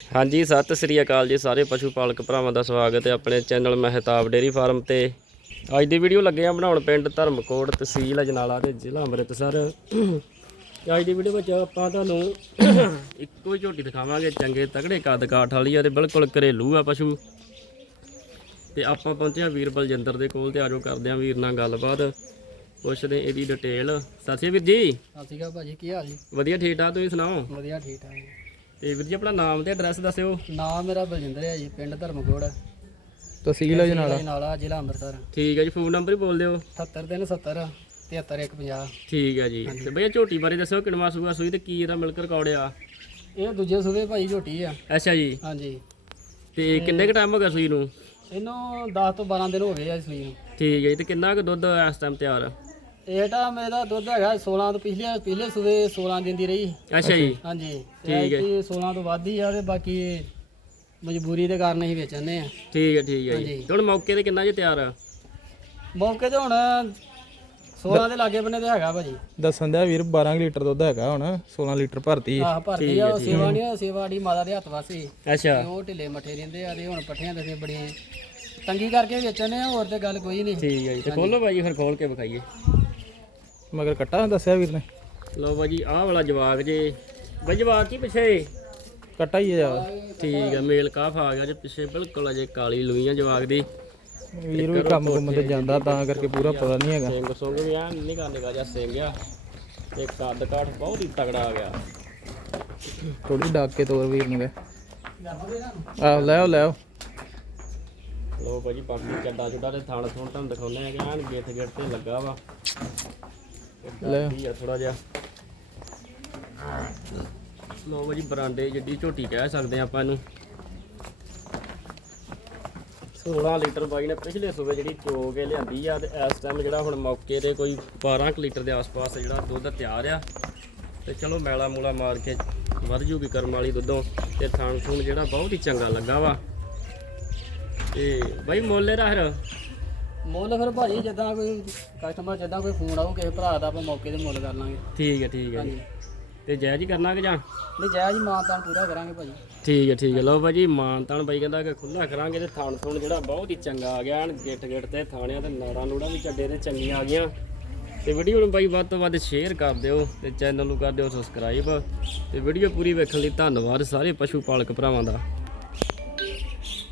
ਹਾਂਜੀ ਸਤਿ ਸ੍ਰੀ ਅਕਾਲ ਜੀ ਸਾਰੇ ਪਸ਼ੂ ਪਾਲਕ ਭਰਾਵਾਂ ਦਾ ਸਵਾਗਤ ਹੈ ਆਪਣੇ ਚੈਨਲ ਮਹਿਤਾਬ ਡੇਰੀ ਫਾਰਮ ਤੇ। ਅੱਜ ਦੀ ਵੀਡੀਓ ਲੱਗੇ ਆ ਬਣਾਉਣ ਪਿੰਡ ਧਰਮਕੋਟ ਤਹਿਸੀਲ ਅਜਨਾਲਾ ਤੇ ਜ਼ਿਲ੍ਹਾ ਅੰਮ੍ਰਿਤਸਰ। ਅੱਜ ਦੀ ਵੀਡੀਓ ਵਿੱਚ ਆਪਾਂ ਤੁਹਾਨੂੰ ਇੱਕੋ ਹੀ ਝੋਟੀ ਦਿਖਾਵਾਂਗੇ ਚੰਗੇ ਤਗੜੇ ਕੱਦ ਕਾਠ ਵਾਲੀ ਆ ਤੇ ਬਿਲਕੁਲ ਘਰੇਲੂ ਆ ਪਸ਼ੂ। ਤੇ ਆਪਾਂ ਪਹੁੰਚੇ ਆ ਵੀਰ ਬਲਜਿੰਦਰ ਦੇ ਕੋਲ ਤੇ ਆਜੋ ਕਰਦੇ ਆ ਵੀਰ ਨਾਲ ਗੱਲਬਾਤ। ਪੁੱਛਦੇ ਇਹਦੀ ਡਿਟੇਲ ਸਤਿ ਸ਼੍ਰੀ ਅਕਾਲ ਵੀਰ ਜੀ। ਸਤਿ ਸ਼੍ਰੀ ਅਕਾਲ ਭਾਜੀ ਕੀ ਹਾਲ ਜੀ? ਵਧੀਆ ਠੀਕ ਠਾਕ ਤੁਸੀਂ ਸੁਣਾਓ? ਵਧੀਆ ਠੀਕ ਠਾਕ ਤੇ ਵੀਰ ਜੀ ਆਪਣਾ ਨਾਮ ਤੇ ਐਡਰੈਸ ਦੱਸਿਓ। ਨਾਮ ਮੇਰਾ ਬਲਜਿੰਦਰ ਹੈ ਜੀ ਪਿੰਡ ਧਰਮਕੋਟ। ਤਹਿਸੀਲ ਅਜਨਾਲਾ। ਨਾਲਾ ਜ਼ਿਲ੍ਹਾ ਅੰਮ੍ਰਿਤਸਰ। ਠੀਕ ਹੈ ਜੀ ਫੋਨ ਨੰਬਰ ਹੀ ਬੋਲ ਦਿਓ। 70370 73150 ਠੀਕ ਹੈ ਜੀ। ਤੇ ਭਈਆ ਝੋਟੀ ਬਾਰੇ ਦੱਸੋ ਕਿੰਨਵਾ ਸੂਆ ਸੂਈ ਤੇ ਕੀ ਇਹਦਾ ਮਿਲਕ ਰਿਕਾਰਡ ਆ? ਇਹ ਦੂਜੇ ਸੂਬੇ ਭਾਈ ਝੋਟੀ ਆ। ਅੱਛਾ ਜੀ। ਹਾਂਜੀ। ਤੇ ਕਿੰਨੇ ਕ ਟਾਈਮ ਹੋ ਗਿਆ ਸੂਈ ਨੂੰ? ਇਹਨੂੰ 10 ਤੋਂ 12 ਦਿਨ ਹੋ ਗਏ ਆ ਸੂਈ ਨੂੰ। ਠੀਕ ਹੈ ਜੀ ਤੇ ਕਿੰਨਾ ਕੁ ਦੁੱਧ ਇਸ ਟਾਈਮ ਤਿਆਰ ਆ? ਇਹ ਤਾਂ ਮੇਰਾ ਦੁੱਧ ਹੈਗਾ 16 ਤੋਂ ਪਿਛਲੇ ਪਿਛਲੇ ਸੂਬੇ 16 ਦਿਨ ਦੀ ਰਹੀ। ਅੱਛਾ ਜੀ। ਹਾਂਜੀ। ਠੀਕ ਹੈ। ਤੇ 16 ਤੋਂ ਵੱਧ ਹੀ ਆ ਤੇ ਬਾਕੀ ਮਜਬੂਰੀ ਦੇ ਕਾਰਨ ਅਸੀਂ ਵੇਚਣੇ ਆ। ਠੀਕ ਹੈ ਠੀਕ ਹੈ ਜੀ। ਹੁਣ ਮੌਕੇ ਤੇ ਕਿੰਨਾ ਜੀ ਤਿਆਰ ਆ? ਮੌਕੇ ਤੇ ਹੁਣ 16 ਦੇ ਲਾਗੇ ਬੰਨੇ ਤੇ ਹੈਗਾ ਭਾਜੀ। ਦੱਸਣ ਦਿਆ ਵੀਰ 12 ਕੁ ਲੀਟਰ ਦੁੱਧ ਹੈਗਾ ਹੁਣ 16 ਲੀਟਰ ਭਰਤੀ। ਆਹ ਭਰਤੀ ਆ ਉਹ ਸੇਵਾ ਨਹੀਂ ਸੇਵਾ ਆੜੀ ਮਾਤਾ ਦੇ ਹੱਥ ਵਾਸੀ ਅੱਛਾ। ਉਹ ਢਿੱਲੇ ਮੱਠੇ ਰਹਿੰਦੇ ਆ ਤੇ ਹੁਣ ਪੱਠਿਆਂ ਦੇ ਬੜੀਆਂ ਤੰਗੀ ਕਰਕੇ ਵੇਚਣੇ ਆ ਹੋਰ ਤੇ ਗੱਲ ਕੋਈ ਨਹੀਂ। ਠੀਕ ਹੈ ਜੀ। ਤੇ ਖੋਲੋ ਭਾਈ ਫਿਰ ਖੋਲ ਕੇ ਵਿਖਾਈਏ। ਮਗਰ ਕੱਟਾ ਦੱਸਿਆ ਵੀਰ ਨੇ। ਲਓ ਭਾਜੀ ਆਹ ਵਾਲਾ ਜਵਾਕ ਜੇ। ਬਈ ਜਵਾਕ ਕੀ ਪਿੱਛੇ? ਕੱਟਾ ਹੀ ਆ ਠੀਕ ਹੈ ਮੇਲ ਕਾਫ ਆ ਗਿਆ ਜੇ ਪਿੱਛੇ ਬਿਲਕੁਲ ਅਜੇ ਕਾਲੀ ਲੂਈਆਂ ਜਵਾਕ ਦੀ। ਵੀਰ ਵੀ ਕੰਮ ਕੁੰਮ ਤੇ ਜਾਂਦਾ ਤਾਂ ਕਰਕੇ ਪੂਰਾ ਪਤਾ ਨਹੀਂ ਹੈਗਾ। ਸਿੰਘ ਸੁੰਗ ਵੀ ਆ ਨਿਕਾ ਨਿਕਾ ਜਿਹਾ ਸਿੰਘ ਆ। ਤੇ ਕੱਦ ਕਾਠ ਬਹੁਤ ਹੀ ਤਗੜਾ ਆ ਗਿਆ। ਥੋੜੀ ਡਾਕ ਕੇ ਤੋਰ ਵੀਰ ਨੂੰ ਆਹ ਲੈ ਲੈ ਲੋ ਭਾਜੀ ਬਾਕੀ ਚੱਡਾ ਚੁੱਡਾ ਤੇ ਥਾਣ ਥੋਣ ਤੁਹਾਨੂੰ ਦਿਖਾਉਂਦੇ ਆ ਕਿ ਐਨ ਗਿੱਠ ਤੇ ਲੱਗਾ ਵਾ। ਲੈ। ਲੈ ਆ ਥੋੜਾ ਜਿਹਾ। ਲੋ ਭਾਜੀ ਬਰਾਂਡੇ ਜਿੱਡੀ ਝੋਟੀ ਕਹਿ ਸਕਦੇ ਆ ਆਪਾਂ ਇਹਨੂੰ। 16 ਲੀਟਰ ਬਾਈ ਨੇ ਪਿਛਲੇ ਸੂਬੇ ਜਿਹੜੀ ਚੋ ਕੇ ਲਿਆਂਦੀ ਆ ਤੇ ਇਸ ਟਾਈਮ ਜਿਹੜਾ ਹੁਣ ਮੌਕੇ ਤੇ ਕੋਈ 12 ਕੁ ਲੀਟਰ ਦੇ ਆਸ-ਪਾਸ ਜਿਹੜਾ ਦੁੱਧ ਤਿਆਰ ਆ। ਤੇ ਚਲੋ ਮੈਲਾ ਮੂਲਾ ਮਾਰ ਕੇ ਵੱਧ ਜੂਗੀ ਕਰਮ ਵਾਲੀ ਦੁੱਧੋਂ ਤੇ ਥਾਣ ਥੂਣ ਜਿਹੜਾ ਬਹੁਤ ਹੀ ਚੰਗਾ ਲੱਗਾ ਵਾ। ਤੇ ਬਾਈ ਮੁੱਲ ਇਹਦਾ ਫਿਰ? ਮੁੱਲ ਫਿਰ ਭਾਜੀ ਜਿੱਦਾਂ ਕੋਈ ਕਸਟਮਰ ਜਿੱਦਾਂ ਕੋਈ ਫੋਨ ਆਊ ਕਿਸੇ ਭਰਾ ਦਾ ਆਪਾਂ ਮੌਕੇ ਤੇ ਮੁੱਲ ਕਰ ਲਾਂਗੇ। ਠੀਕ ਹੈ ਠੀਕ ਹੈ ਜੀ। ਹਾਂਜੀ। ਤੇ ਜਾਇਜ਼ ਹੀ ਕਰਨਾ ਕਿ ਜਾਂ? ਨਹੀਂ ਜਾਇਜ਼ ਹੀ ਮਾਨਤਾਨ ਪੂਰਾ ਕਰਾਂਗੇ ਭਾਜੀ। ਠੀਕ ਹੈ ਠੀਕ ਹੈ। ਲਓ ਭਾਜੀ ਮਾਨਤਾਨ ਬਾਈ ਕਹਿੰਦਾ ਕਿ ਖੁੱਲਾ ਕਰਾਂਗੇ ਤੇ ਥਾਣ ਥੂਣ ਜਿਹੜਾ ਬਹੁਤ ਹੀ ਚੰਗਾ ਆ ਗਿਆ। ਐਨ ਗਿੱਟ ਗਿੱਟ ਤੇ ਥਾਣਿਆਂ ਤੇ ਨਾੜਾਂ ਨੂੜਾਂ ਵੀ ਚੱਡੇ ਤੇ ਚੰਗੀਆਂ ਆ ਗਈਆਂ। ਤੇ ਵੀਡੀਓ ਨੂੰ ਬਾਈ ਵੱਧ ਤੋਂ ਵੱਧ ਸ਼ੇਅਰ ਕਰ ਦਿਓ ਤੇ ਚੈਨਲ ਨੂੰ ਕਰ ਦਿਓ ਸਬਸਕ੍ਰਾਈਬ ਤੇ ਵੀਡੀਓ ਪੂਰੀ ਵੇਖਣ ਲਈ ਧੰਨਵਾਦ ਸਾਰੇ ਪਸ਼ੂ ਪਾਲਕ ਭਰਾਵਾਂ ਦਾ।